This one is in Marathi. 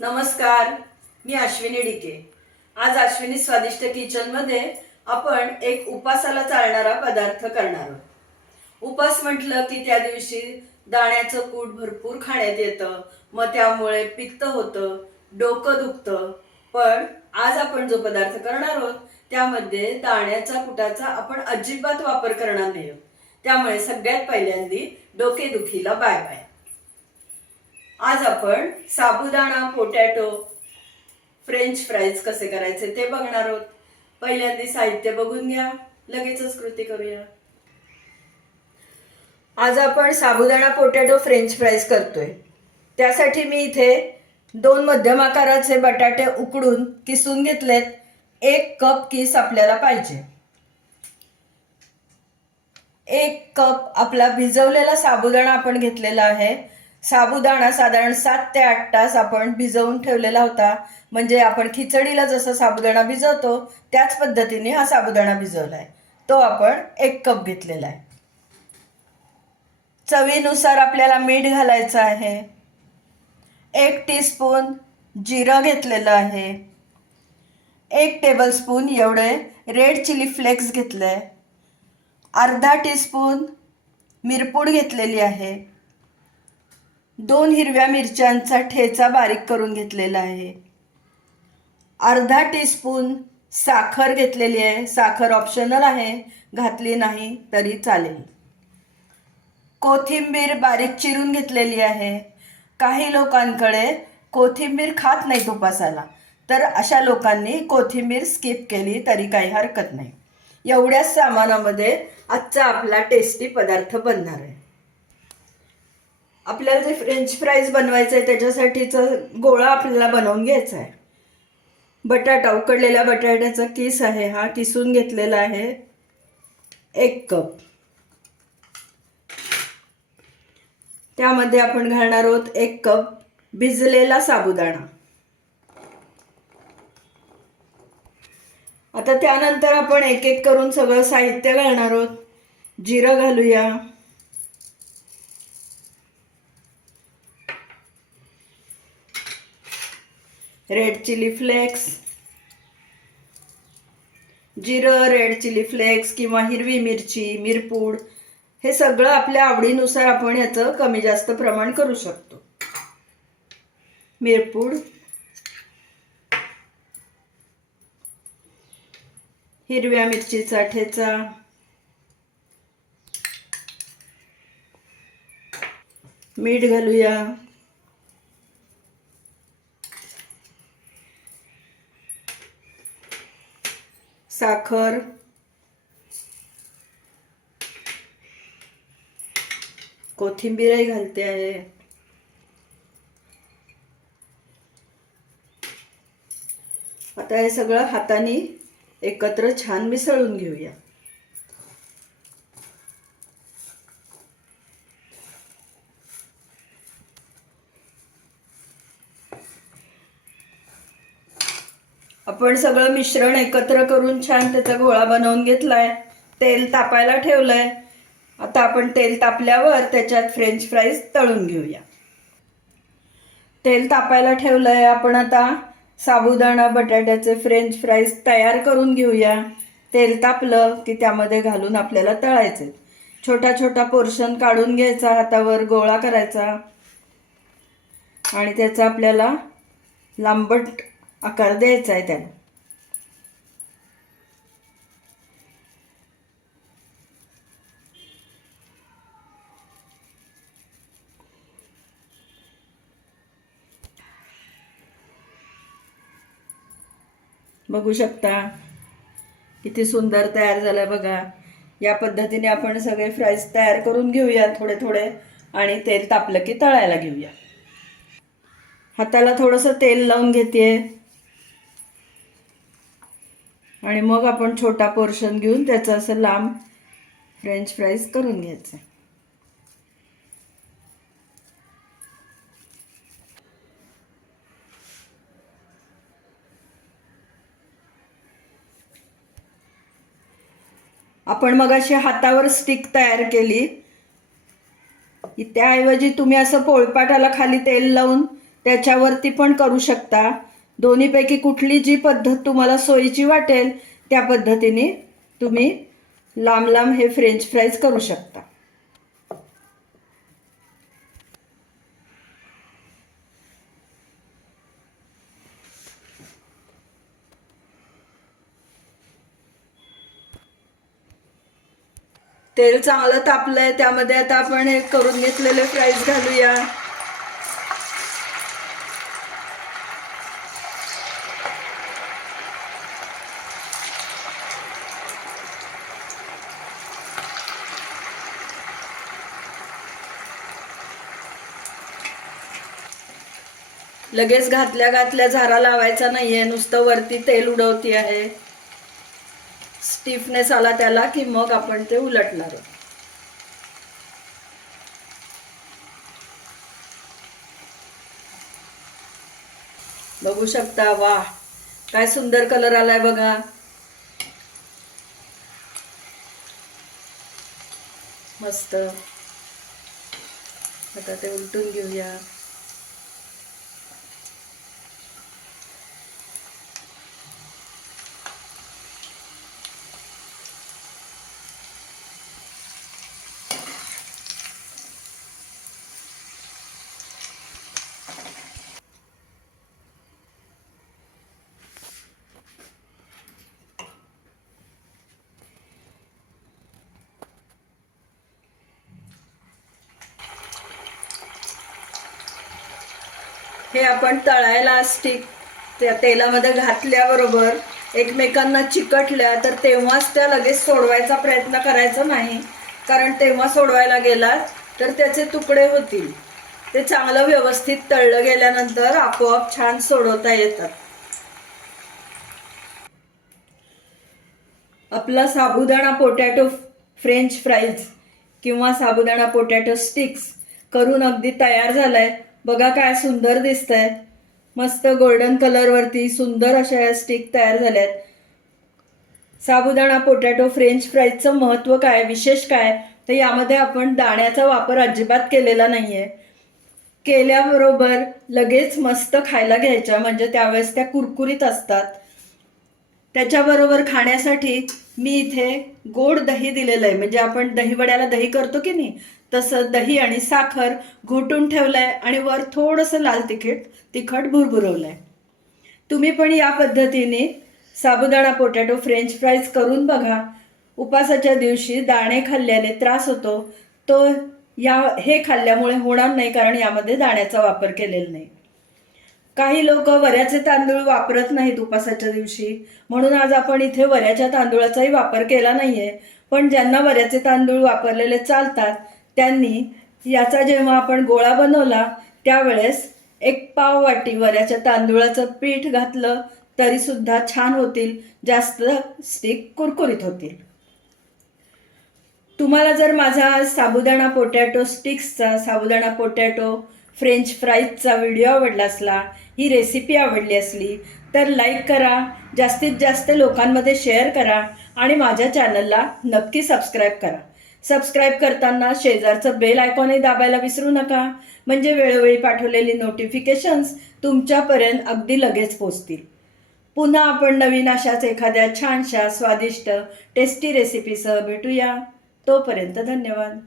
नमस्कार मी अश्विनी डिके आज अश्विनी स्वादिष्ट किचनमध्ये आपण एक उपासाला चालणारा पदार्थ करणार आहोत. उपास म्हटलं की त्या दिवशी दाण्याचं कूट भरपूर खाण्यात येतं मग त्यामुळे पित्त होतं डोकं दुखतं. पण आज आपण जो पदार्थ करणार आहोत त्यामध्ये दाण्याचा कुटाचा आपण अजिबात वापर करणार नाही त्यामुळे सगळ्यात पहिल्यांदी डोकेदुखीला बाय बाय आज आपण साबुदाणा पोटॅटो फ्रेंच फ्राईज कसे करायचे ते बघणार आहोत. पहिल्यांदा साहित्य बघून घ्या. लगेचच कृती करूया. आज आपण साबुदाणा पोटॅटो फ्रेंच फ्राईज करतोय. त्यासाठी मी इथे दोन मध्यम आकाराचे बटाटे उकडून किसून घेतलेत. एक कप किस आपल्याला पाहिजे. एक कप आपला भिजवलेला साबुदाणा आपण घेतलेला आहे. साबुदाणा साधारण सात ते आठ तास आपण भिजवून ठेवलेला होता. म्हणजे आपण खिचडीला जसं साबुदाणा भिजवतो त्याच पद्धतीने हा साबुदाणा भिजवलाय. तो आपण एक कप घेतलेला आहे. चवीनुसार आपल्याला मीठ घालायचं आहे. एक टीस्पून जिरं घेतलेलं आहे. एक टेबलस्पून एवढे रेड चिली फ्लेक्स घेतले अर्धा टीस्पून मिरपूड घेतलेली आहे. दोन हिरव्या मिरच्यांचा ठेचा बारीक करून घेतलेला आहे. अर्धा टीस्पून साखर घेतलेली आहे. साखर ऑप्शनल आहे. घातली नाही तरी चालेल. कोथिंबीर बारीक चिरून घेतलेली आहे. काही लोकांकडे कोथिंबीर खात नाही उपासाला तर अशा लोकांनी कोथिंबीर स्किप केली तरी काही हरकत नाही. एवढ्याच सामानामध्ये आजचा आपला टेस्टी पदार्थ बनणार आहे. आपल्याला जे फ्रेंच फ्राईज बनवायचं आहे त्याच्यासाठीचा गोळा आपल्याला बनवून घ्यायचा आहे बटाटा उकडलेल्या बटाट्याचा किस आहे हा किसून घेतलेला आहे. एक कप. त्यामध्ये आपण घालणार आहोत एक कप भिजलेला साबुदाणा. आता त्यानंतर आपण एक एक करून सगळं साहित्य घालणार आहोत. जिरं घालूया. रेड चिली फ्लेक्स जिरं रेड चिली फ्लेक्स किंवा हिरवी मिरची मिरपूड हे सगळं आपल्या आवडीनुसार आपण याचं कमी जास्त प्रमाण करू शकतो. मिरपूड. हिरव्या मिरचीचा ठेचा. मीठ घालूया. साखर. कोथिंबीरही घालते आहे. आता हे सगळं हाताने एकत्र छान मिसळून घेऊया. आपण सगळं मिश्रण एकत्र करून छान त्याचा गोळा बनवून घेतलाय. तेल तापायला ठेवलंय. आता आपण तेल तापल्यावर त्याच्यात फ्रेंच फ्राईज तळून घेऊया. तेल तापायला ठेवलंय. आपण आता साबुदाणा बटाट्याचे फ्रेंच फ्राईज तयार करून घेऊया. तेल तापलं की त्यामध्ये घालून आपल्याला तळायचे छोटा छोटा पोर्शन काढून घ्यायचा हातावर गोळा करायचा. आणि त्याचा आपल्याला लांबट आकार द्यायचा आहे त्याला बघू शकता किती सुंदर तयार झालं बघा. या पद्धतीने आपण सगळे फ्राईज तयार करून घेऊया थोडे थोडे आणि तेल तापलं की तळायला घेऊया. हाताला थोडंसं तेल लावून घेते आणि मग आपण छोटा पोर्शन घेऊन त्याचं असं लांब फ्रेंच फ्राईज करून घ्यायचं. आपण मग अशी हातावर स्टिक तयार केली. त्याऐवजी तुम्ही असं पोळपाटाला खाली तेल लावून त्याच्यावरती पण करू शकता. दोन्हीपैकी कुठली जी पद्धत तुम्हाला सोयीची वाटेल त्या पद्धतीने तुम्ही लांब लांब हे फ्रेंच फ्राईज करू शकता. तेल चांगलं तापलंय त्यामध्ये आता आपण हे करून घेतलेले फ्राईज घालूया. लगेच घातल्या घातल्या झारा लावायचा नाहीये. नुसतं वरती तेल उडवती आहे. स्टिफनेस आला त्याला की मग आपण ते उलटणार आहोत. बघू शकता वा काय सुंदर कलर आलाय बघा. मस्त. आता ते उलटून घेऊया. हे आपण तळायला स्टिक त्या तेलामध्ये घातल्याबरोबर एकमेकांना चिकटल्या तर तेव्हाच त्या लगेच सोडवायचा प्रयत्न करायचा नाही. कारण तेव्हा सोडवायला गेलात तर त्याचे तुकडे होतील. ते चांगलं व्यवस्थित तळलं गेल्यानंतर आपोआप छान सोडवता येतात. आपला साबुदाणा पोटॅटो फ्रेंच फ्राईज किंवा साबुदाणा पोटॅटो स्टिक्स करून अगदी तयार झालाय. बघा काय सुंदर दिसत आहेत मस्त गोल्डन कलरवरती सुंदर अशा या स्टिक तयार झाल्यात. साबुदाणा पोटॅटो फ्रेंच फ्राईजचं महत्त्व काय विशेष काय? तर यामध्ये आपण दाण्याचा वापर अजिबात केलेला नाही आहे केल्याबरोबर लगेच मस्त खायला घ्यायच्या म्हणजे त्यावेळेस त्या कुरकुरीत असतात. त्याच्याबरोबर खाण्यासाठी मी इथे गोड दही दिलेलं आहे. म्हणजे आपण दहीवड्याला दही करतो की नाही? तसं दही आणि साखर घोटून ठेवलं आहे आणि वर थोडंसं लाल तिखट तिखट भुरभुरवलं आहे तुम्ही पण या पद्धतीने साबुदाणा पोटॅटो फ्रेंच फ्राईज करून बघा. उपासाच्या दिवशी दाणे खाल्ल्याने त्रास होतो. तो या हे खाल्ल्यामुळे होणार नाही कारण यामध्ये दाण्याचा वापर केलेला नाही. काही लोक वऱ्याचे तांदूळ वापरत नाहीत उपासाच्या दिवशी. म्हणून आज आपण इथे वऱ्याच्या तांदूळाचाही वापर केला नाहीये. पण ज्यांना वऱ्याचे तांदूळ वापरलेले चालतात त्यांनी याचा जेव्हा आपण गोळा बनवला त्यावेळेस एक पाव वाटी वऱ्याच्या तांदूळाचं पीठ घातलं तरी सुद्धा छान होतील जास्त स्टिक कुरकुरीत होतील. तुम्हाला जर माझा साबुदाणा पोटॅटो स्टिक्सचा साबुदाणा पोटॅटो फ्रेंच फ्राईजचा व्हिडिओ आवडला असला ही रेसिपी आवडली असली तर लाईक करा जास्तीत जास्त लोकांमध्ये शेअर करा आणि माझ्या चॅनलला नक्की सबस्क्राईब करा. सबस्क्राईब करताना शेजारचं बेल आयकॉनही दाबायला विसरू नका. म्हणजे वेळोवेळी पाठवलेली नोटिफिकेशन्स तुमच्यापर्यंत अगदी लगेच पोचतील. पुन्हा आपण नवीन अशाच एखाद्या छानशा स्वादिष्ट टेस्टी रेसिपीसह भेटूया. तोपर्यंत धन्यवाद.